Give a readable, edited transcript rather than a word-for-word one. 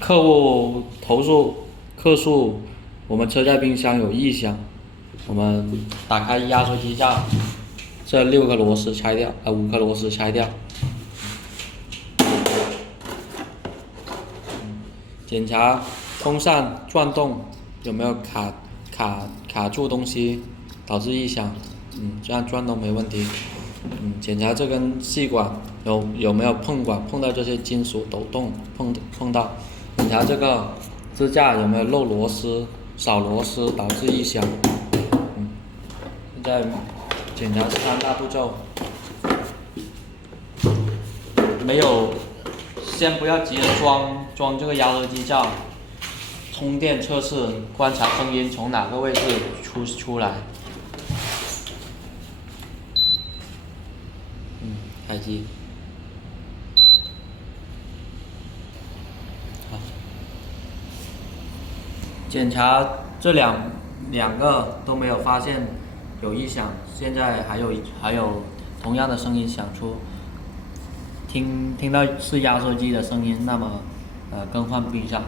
客户投诉客诉我们车载冰箱有异响，我们打开压缩机架，这6个螺丝拆掉，5个螺丝拆掉。检查风扇转动有没有卡住东西，导致异响。这样转动没问题。检查这根细管有没有碰到这些金属抖动，碰到。检查这个支架有没有漏螺丝、少螺丝导致异响。现在检查3大步骤。没有，先不要急着装这个压缩机架，充电测试，观察声音从哪个位置出来。开机。好，检查这两个都没有发现有异响，现在还有同样的声音响出，听到是压缩机的声音，那么更换冰箱。